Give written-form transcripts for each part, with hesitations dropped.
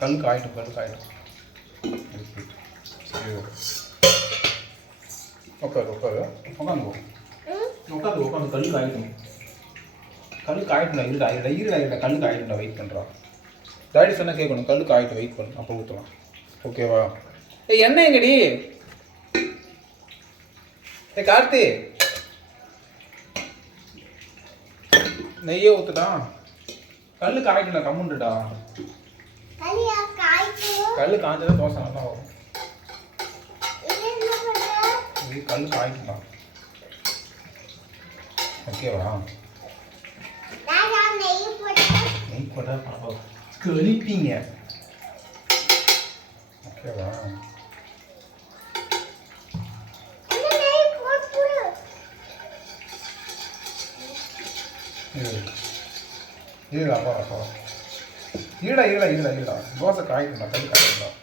கல் காயிட்டும் சரி உட்காந்து கல் காயிட்டும் இருடா கல் காயிட்டும்டா வெயிட் பண்ணுறான். டாடி சொன்னால் கேட்கணும், கல் காயிட்டு வெயிட் பண்ணு, அப்போ ஊற்றலாம். ஓகேவா? என்ன எங்கடி கார்த்தி நெய்யே ஊற்றுட்டான். கல் காயிட்டுடா கம்முண்டுடா. கல் காய்ச்சதான் தோசை நல்லா வரும். இது கல் காய்க்குதான். ஓகேவா? நெய் போட்டா பாப்பா கழிப்பீங்க. ஓகேவா? இருடா அப்பா இருடா தோசை காய்க்கணும், கல் காய்க்கணும்.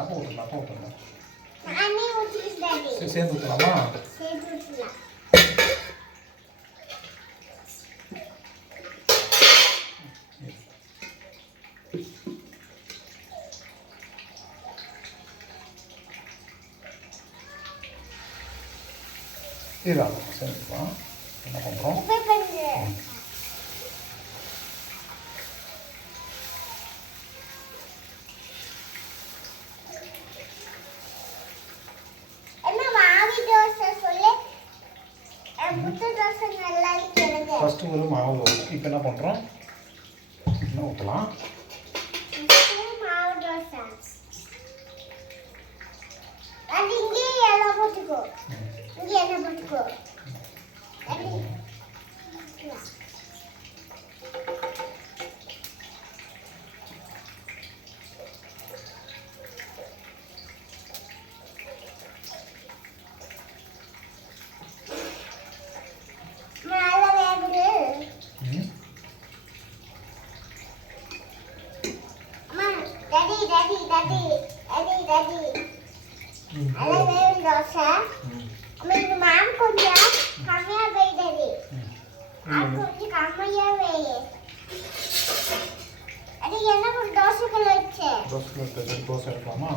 அப்பா ஊற்றணும். சேர்ந்து ஊற்றலாமா? சேர்ந்துக்கலாம். என்ன பண்ணுறோம்? ஃபஸ்ட்டு ஒரு மாவு வரும். இப்போ என்ன பண்ணுறோம்? என்ன ஊற்றலாம்? தோசை எடுக்கலாமா?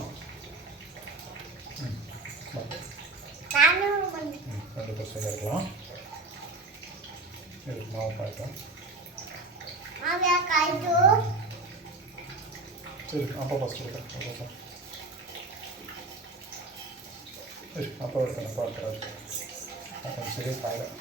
ரெண்டு தோசை எடுக்கலாம். மாவு காய்க்கும். சரி அப்பா ஃபஸ்ட்டு எடுக்கிறேன். சரி அப்பா எடுக்கிறேன். அப்போ சரியாக காயிடும்.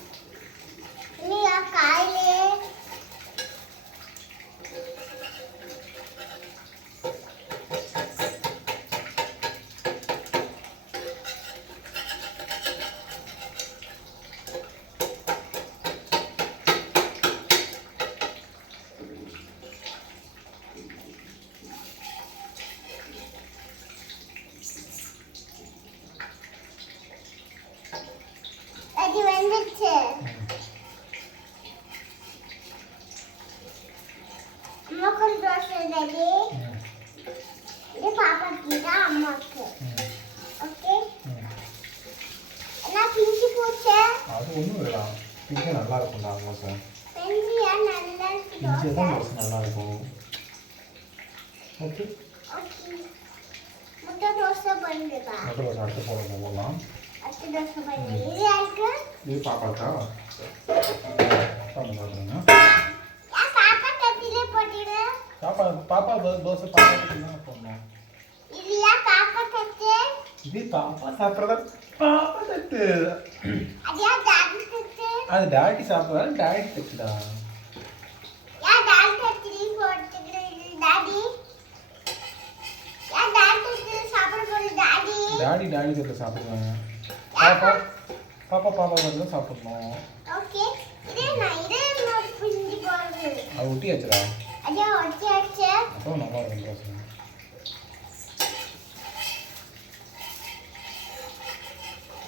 அது ஒன்றும் இல்லை, பிஞ்சு நல்லா இருக்கும்டா தோசை. பிஞ்சு தான் தோசை நல்லா இருக்கும். ஓகே முட்டை தோசை அடுத்து போடலாம். இது பாப்பாக்கா? பாப்பா தோசை பாப்பாக்கு தான் போடணும். இது பாப்பா சாப்பிட்றதா? பாப்பா தட்டு அது டாடி சாப்பிட்றதா? டாடி தட்டுடா. டாடி தட்டு சாப்பிடுவாங்க. பாப்பா வந்து சாப்பிடணும். அது ஒட்டியாச்சுடா. அப்போ நல்லா இருக்கும் தோசை.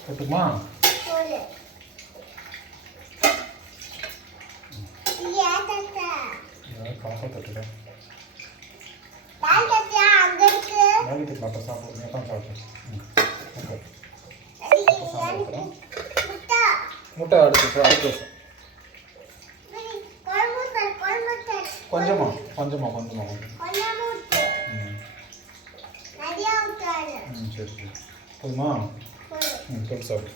போட்டுமா? பாப்பா தட்டுடா. வீட்டுக்கு அப்போ சாப்பிடுங்க எப்போ சாப்பிடுங்க ஓகே முட்டை அடுத்து அடுத்த கொஞ்சமா சரி சரி போதுமா தொட்டு சாப்பிடு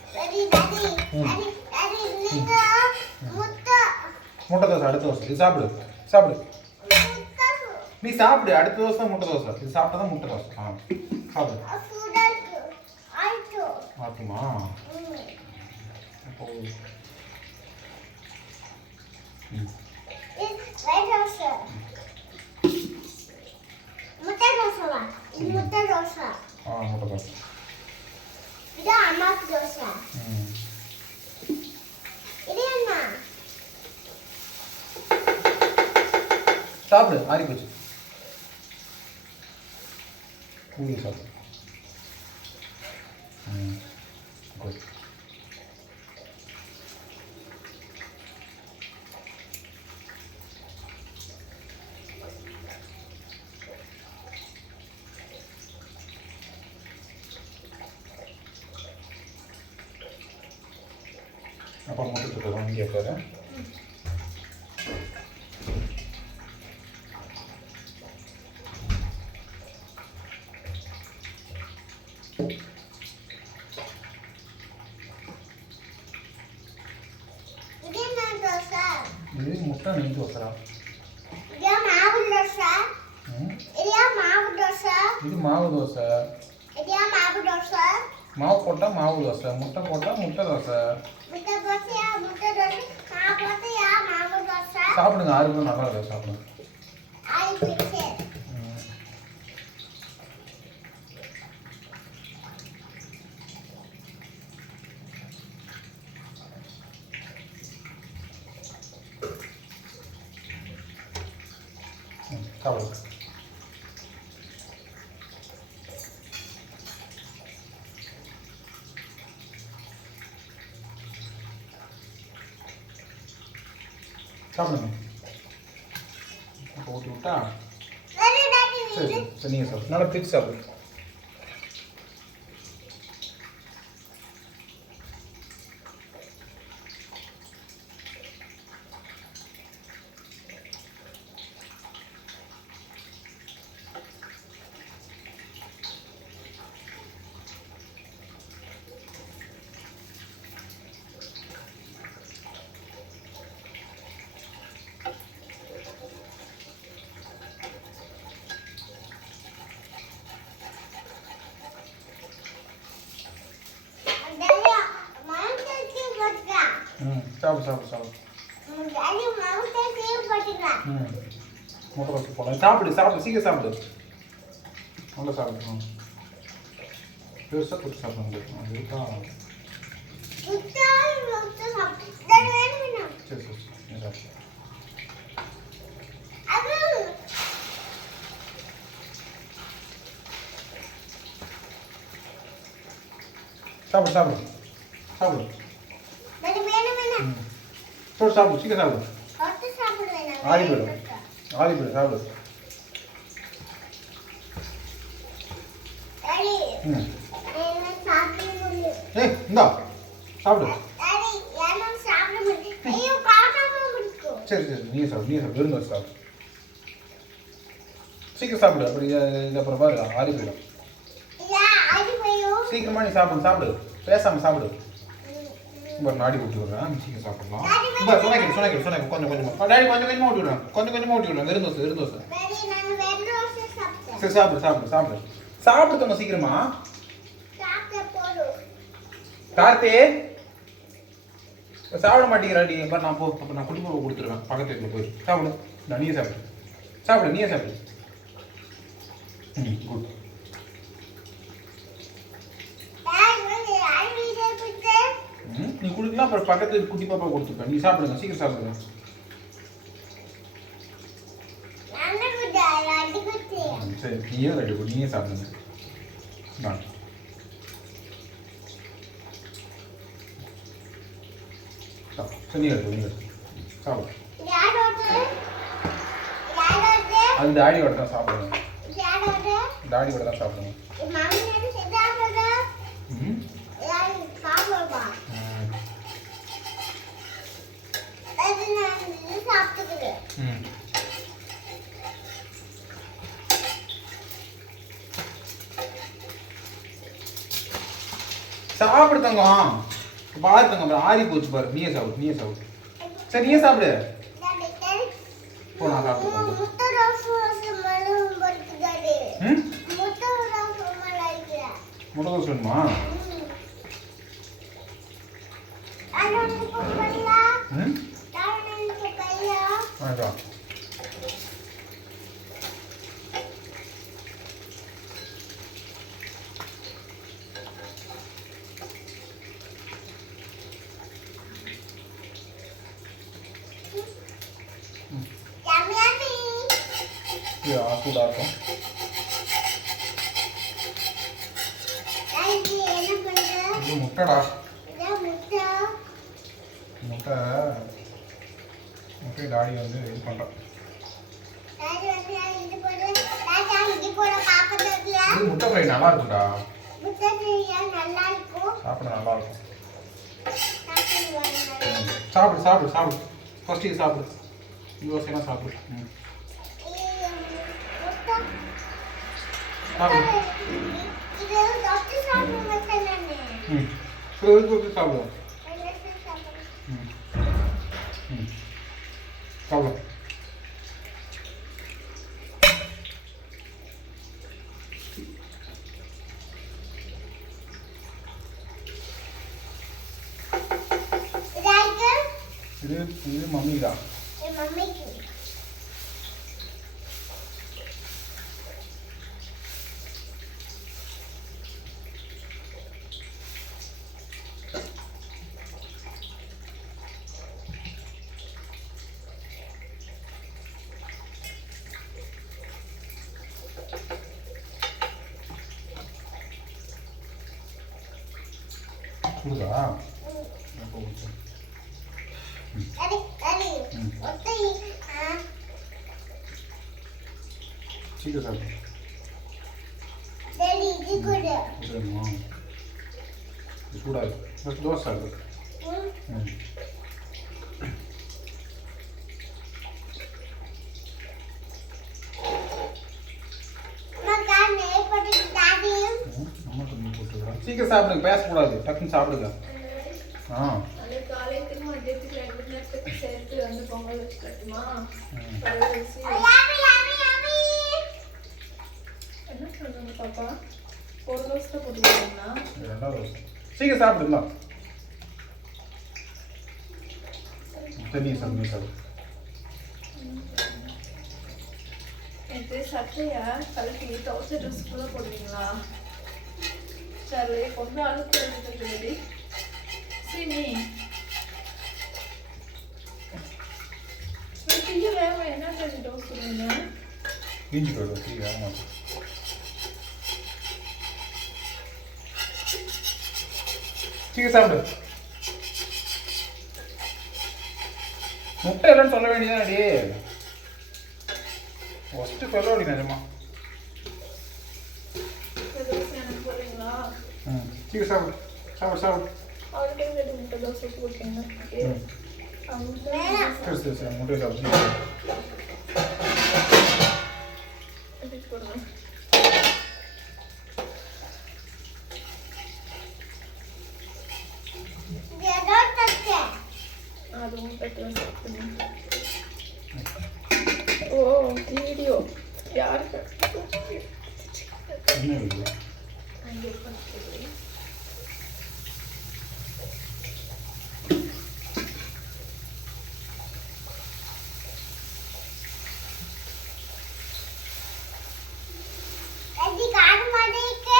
முட்டை தோசை அடுத்த தோசை இது சாப்பிடு நீ சாப்பிடு அடுத்த தோசை முட்டை தோசை இது சாப்பிட்டா தான் முட்டை தோசை சாப்பிடு ஆக்குமா அப்போ முட்டை தோசை இது அம்மாக்கு தோசை இது என்ன சாப்பிடு ஆறி போச்சு கூலி சாப்பிடு குட் அப்பா முட்டை தருவோம் இங்கே தரேன் இது முட்டை நெய் தோசை இது மாவு தோசை மாவு போட்டால் மாவு தோசை முட்டை போட்டால் முட்டை தோசை சாப்பிடுங்க ஆறு நல்லா இருக்கும் சாப்பிடுங்க சாப்பிடுங்க சாப்பிடுங்க ஊட்டி விட்டா சரி சரி நீங்கள் சாப்பிடு நல்லா பிரித்து சாப்பிடு சாப்பிடு முட்டை தோசை போடலாம் சாப்பிடு சீக்கிரம் சாப்பிடு நல்லா சாப்பிடு பெருசாக தொட்டு சாப்பிடுங்க அது இருக்கா சரி சரி சாப்பிடு சாப்பிடு சீக்கிரம் சாப்பிடு ஆறி போயிடும் சாப்பிடு இந்தா சாப்பிடு சரி நீ சாப்பிடு விருந்து சாப்பிடு சீக்கிரம் சாப்பிடு அப்படி இது அப்புறம் பாரு ஆறி போயிடும் சீக்கிரமா நீ சாப்பிடு பேசாம சாப்பிடு நாடி ஊட்டி விடுறேன் சீக்கிரம் சாப்பிடலாம் இப்போ சொன்னாக்க கொஞ்சம் டாடி கொஞ்சமாக ஊட்டி விடுறேன் கொஞ்சமாக ஊட்டி விடுறேன் வெறும் தோசை சரி சாப்பிடு தಮ್ಮ சீக்கிரமா கார்த்தி சாப்பிட மாட்டேங்கிறாடி பாரு நான் அப்போ நான் குட்டி போய் கொடுத்துருவேன் பக்கத்து வீட்டில் போய் சாப்பிடு நீயே சாப்பிடு குட் நீ குடிக்கலாம் அப்புறம் பக்கத்து குட்டி பாப்பா கொடுத்துருப்பேன் நீ சாப்பிடுங்க சீக்கிரம் சாப்பிடுங்க சரி நீயே சாப்பிடுங்க சரி நீ சாப்பிடு அது டாடியோட தான் சாப்பிடுங்க டாடி கூட தான் சாப்பிடுங்க. மாமி என்ன செஞ்சாங்க? ம் யாரு சாப்பிடுவா? அது நான் சாப்பிட்டுக்கிறேன். ம் சாப்பிடு தங்கம். பாரு தங்கம், அப்புறம் ஆறி போச்சு பாரு. நீயே சாப்பிடு. சரி நீயே சாப்பிடு. போ நான் சாப்பிடுறேன். முட்டை ரோஸ் மலம் படுத்துதாடி. ம் முட்டை ரோஸ் மலம் ஐயா. முட்டை தோசை வேணுமா? அண்ணனுக்கு பையா. ம் அண்ணனுக்கு பையா. வேண்டாம். Yummy yummy. சூடாக இருக்கும். டாடி என்ன பண்ற? இது முட்டைடா. இதான் முட்டை. முட்டை டாடி வந்து இது பண்ணுறான். டாடி வந்து இது போடு. டாடி இது போட பாப்பதறியா? இது முட்டை ஃப்ரை நல்லா இருக்கும்டா. முட்டை ஃப்ரையா நல்லா இருக்கும். சாப்பிட நல்லா இருக்கும். சாப்பிடு வரணும். சாப்பிடு. ஃபர்ஸ்ட் இது சாப்பிடு. இந்த தோசையெல்லாம் சாப்பிடு. ம் முட்டை. சாப்பிடு. இது டாக்டர் சாப்பிட மாட்டேனானே. ம் சரி சாப்பிடுவோம். எல்லாரும் சாப்பிடு. ம் ம் சாப்பிடு. ராய்க்கு இது மம்மி தான். என் மம்மிக்கு. கொடுதா? அப்போ கொடுத்து. டாடி முட்டை சீக்கிரம் சாப்பிடு. டாடி இது கூட. இது வேணுமா? இது சூடாக இருக்கு. ஃபர்ஸ்ட் தோசை சாப்பிடு. ம் மகானே போட்டு டாடி. அம்மா கொஞ்சம் போட்டுக்கிறேன். சீக்கிரம் சாப்பிடுங்க, பேசக்கூடாது. டக்குன்னு சாப்பிடுங்க. ஆ அது காலைக்கு மதியத்துக்கு 2 நேரத்துக்கு சேர்த்து வந்து பொங்கல் வச்சு கட்டுமா? ம். பரவாயில்லை. யாமி யாமி யாமி. என்ன சொல்லுங்க பாப்பா? ஒரு தோசை தான் போட்டுருக்கீங்களா? இது ரெண்டாவது தோசை. சீக்கிரம் சாப்பிடுங்களா? தண்ணியை சாப்பிடு. இது சட்டையா கலட்டி தோசை ட்ரெஸ் கூட போடுவீங்களா? சரி பொண்ணு அழுக்கு எடுத்துட்டு சரி நீ வேக என்ன தோசை சொல்லுங்க. இஞ்சி போய்டும். டீ வேக மாட்டேன். சீக்கிரம் சாப்பிடு. முட்டை இல்லைன்னு சொல்ல வேண்டியதானடி. ஃபஸ்ட்டு சொல்ல வேண்டிய நிஜமா. தோசை எனக்கு போடுறீங்களா? ம் சீக்கிரம் சாப்பிடு. அவர்கிட்ட ரெண்டு முட்டை தோசை போட்டீங்க. சரி முட்டை சாப்பிடு. எடுத்து போடுங்க. ஏதோ தட்டே. அதுவும் பெட்ரோல் சாப்பிடுங்க. ஓ வீடியோ யாருக்கு என்ன வீடியோ? அங்கே பண்ணுறது டாடி காடு மாட்டேக்கு.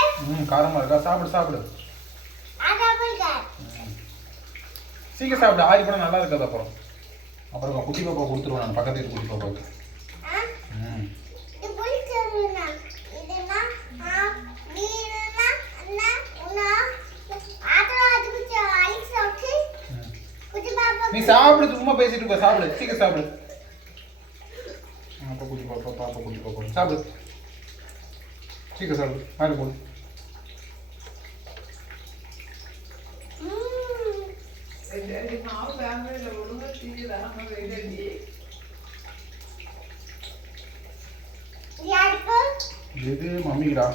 காரமாக இருக்கா? சாப்பிடு. ஆடாமல்க. சீக்கிரம் சாப்பிடு. ஆறி போனால் நல்லா இருக்காது. அப்புறம் குட்டி பாப்பா கொடுத்துருவோம். நான் பக்கத்து வீட்டு குட்டி பாப்பாவுக்கு. ம் இது புளிச்சதுனா. இதுனா நீனா அண்ணா உனா ஆட்டோ அலிக்ஸ் ஓகே. குட்டி பாப்பா நீ சாப்பிடு. சும்மா பேசிட்டு இருக்க. சாப்பிடு. சீக்கிரம் சாப்பிடு. பாப்பா குட்டி பாப்பா சாப்பிடு. சீக்கிரம் சாப்பிடு வாயில் போடு. இது மம்மிடா.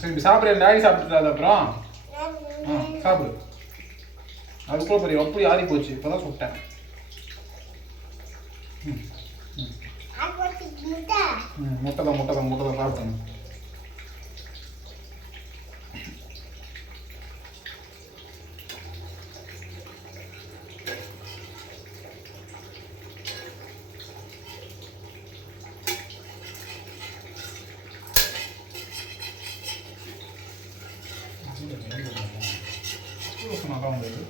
சரி சாப்பிட்றேன். டாடி சாப்பிட்டுட்டு அப்புறம் சாப்பிடு. அதுக்குள்ள பெரிய அப்படி ஆறி போச்சு. இப்போதான் சுட்டேன். முட்டை தான் சாப்பிடணும். நல்லா வந்தது.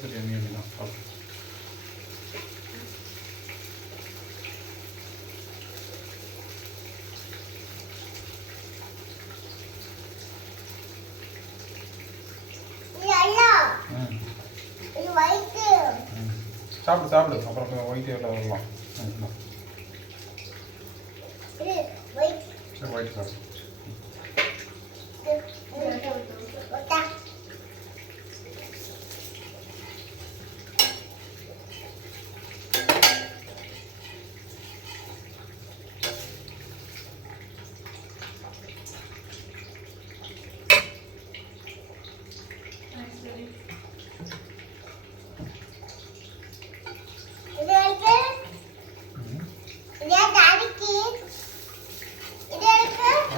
சரி எண்ணி தான் சாப்பிடு. சாப்பிடு சாப்பிடு. அப்புறம் ஒயிட் எல்லாம் வரலாம். சரி ஒயிட் சாப்பிடு.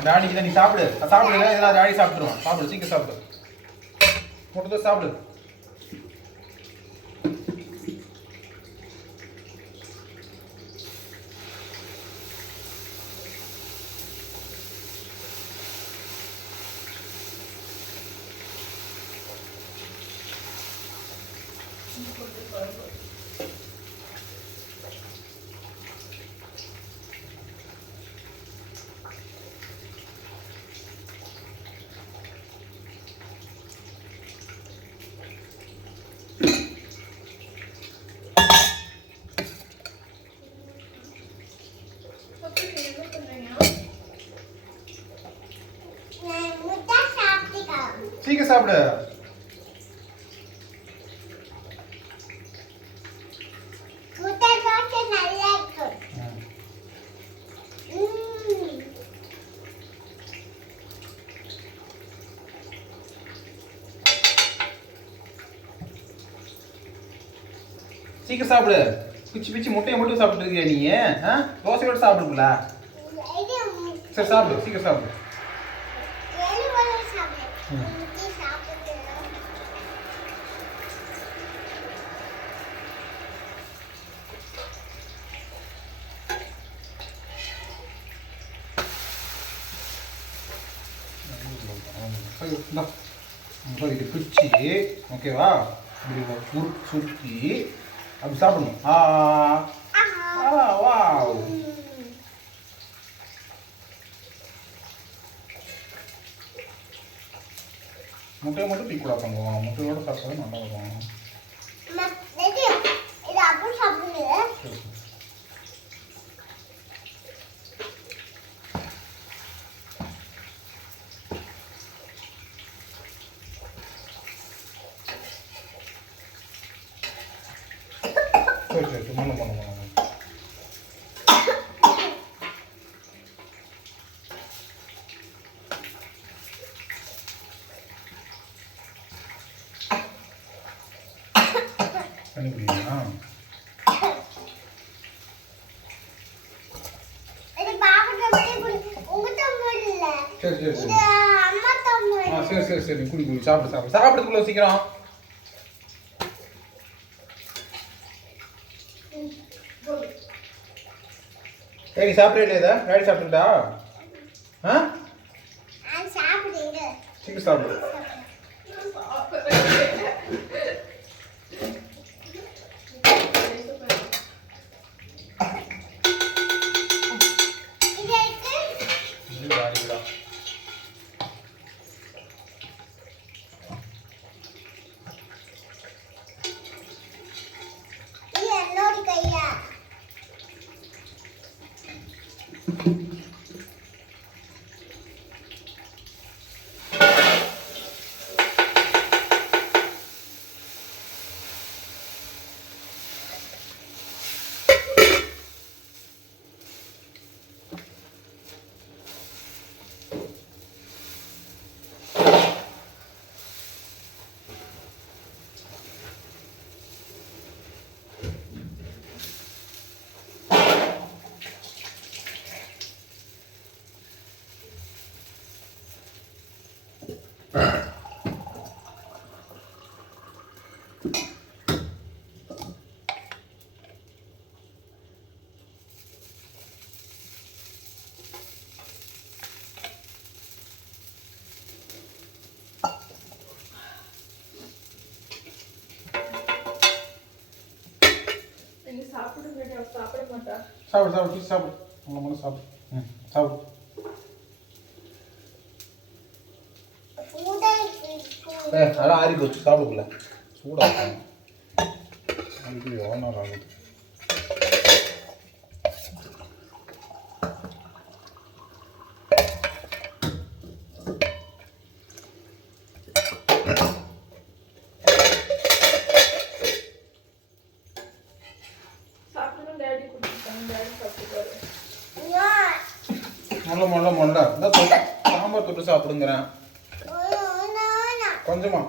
டாடிக்கு தான். நீ சாப்பிடு. சாப்பிடுல இதெல்லாம் டாடி சாப்பிட்டுருவான். சாப்பிடு சீக்கிரம் சாப்பிடு. முட்டை சாப்பிடு. சீக்கிரம் சாப்பிடு. சீக்கிரம் சாப்பிடு. பிச்சு பிச்சு முட்டையை மட்டும் சாப்பிட்டு இருக்கியா நீ? தோசையோட சாப்பிடுங்கள. சரி சாப்பிடு சீக்கிரம் சாப்பிடு. இது பிச்சு ஓகேவா? இப்படி சுற்றி அப்படி சாப்பிடணும். வாவ். முட்டையை மட்டும் டீ கூட பண்ணுவோம். முட்டையோட சாப்பிட்டா நல்லா இருக்கும். சரி சரி மண்ணு மண்ணு மண்ணு. தண்ணி குடிங்களா? சரி சரி சரி. சரி சரி சரி குடி குடி. சாப்பிடு சாப்பிடு. சாப்பிடுறதுக்குள்ள சீக்கிரம். நீ சாப்பிடவே இல்லையா? டாடி சாப்பிட்டுட்டா? சீக்கிரம் சாப்பிடு. நீங்க சாப்பிடுங்க, அவ சாப்பிட மாட்டா. சாப்பிடு சாப்பிடு ப்ளீஸ் சாப்பிடு. உங்களை மட்டும் சாப்பிடு. ம் சாப்பிடு. அதெல்லாம் ஆறி போச்சு சாப்பிடுக்குள்ள சூடாக அதுக்கு எவ்வளோ நேரம் ஆகுது. சாப்பிடணும் டேடி கொடுத்துட்டாங்க, டேடி சாப்பிட்டுப்பாரு. மொல்ல மொல்ல மொல்ல இந்த சாம்பார் தொட்டு சாப்பிடுங்கிறேன் கொஞ்சமா